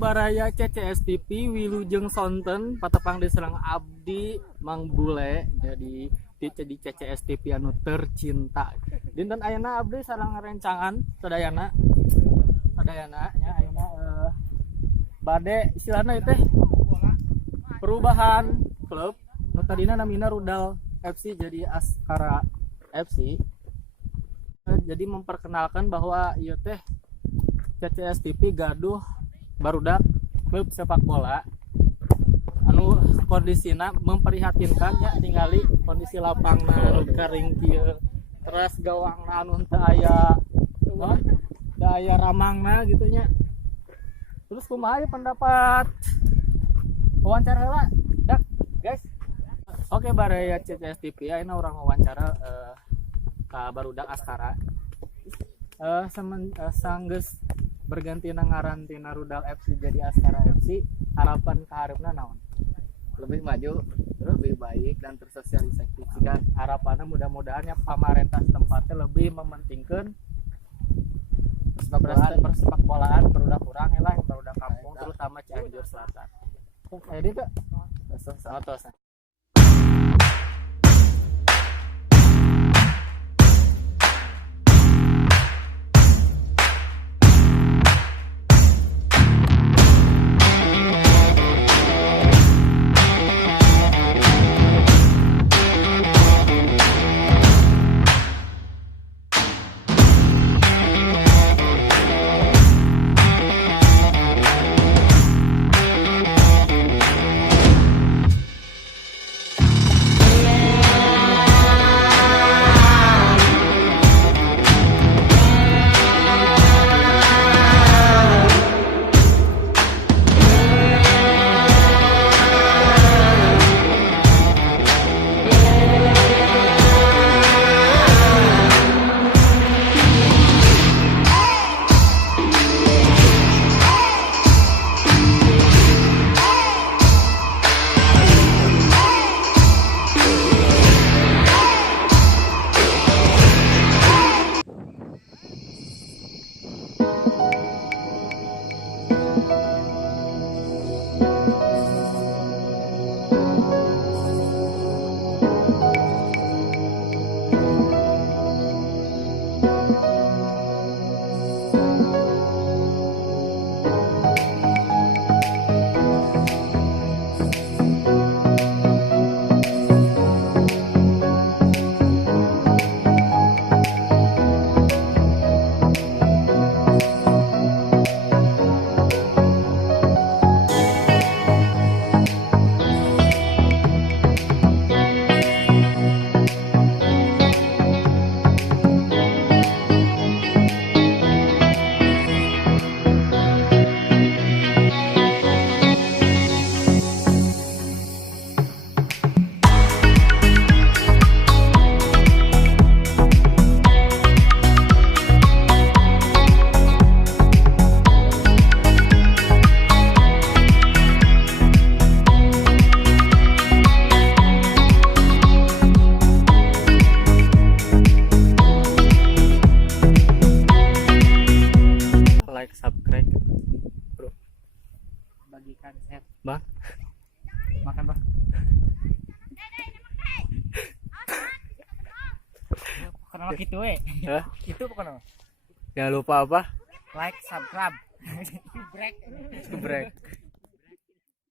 baraya CCS TV Wilujeng Sonten patepang diserang abdi Mang Bule jadi di CCS TV anu tercinta. Dinten ayeuna abdi sareng rencangan sadayana nya ayeuna bade istilahna ieu teh perubahan klub nu tadina namina Rudal FC jadi Askara FC. Jadi memperkenalkan bahwa ieu teh CCS TV gaduh barudak klub sepak bola anu kondisina memprihatinkan ya, ningali kondisi lapangna nu garing kieu teras gawangna anu teu aya ramangna gitu nya. Terus kumaha pendapat wawancara heula dak guys. Oke baraya CCS TV ayeuna urang wawancara ka barudak Askara sanggeus berganti ngaran tina Rudal FC jadi Askara FC, harapan kaharepna naon? Lebih maju, lebih baik dan tersosialisasikan. Harapannya mudah-mudahannya pamarentah tempatnya lebih mementingkan persepak bolaan barudak urang lah, barudak kampung terutama Cianjur Selatan. Jadi tuh tos. Like, subscribe, bro. Bagikan share, bang. Makan bang. Kenapa gitu Itu pokoknya. Jangan lupa apa? Like, subscribe. Break.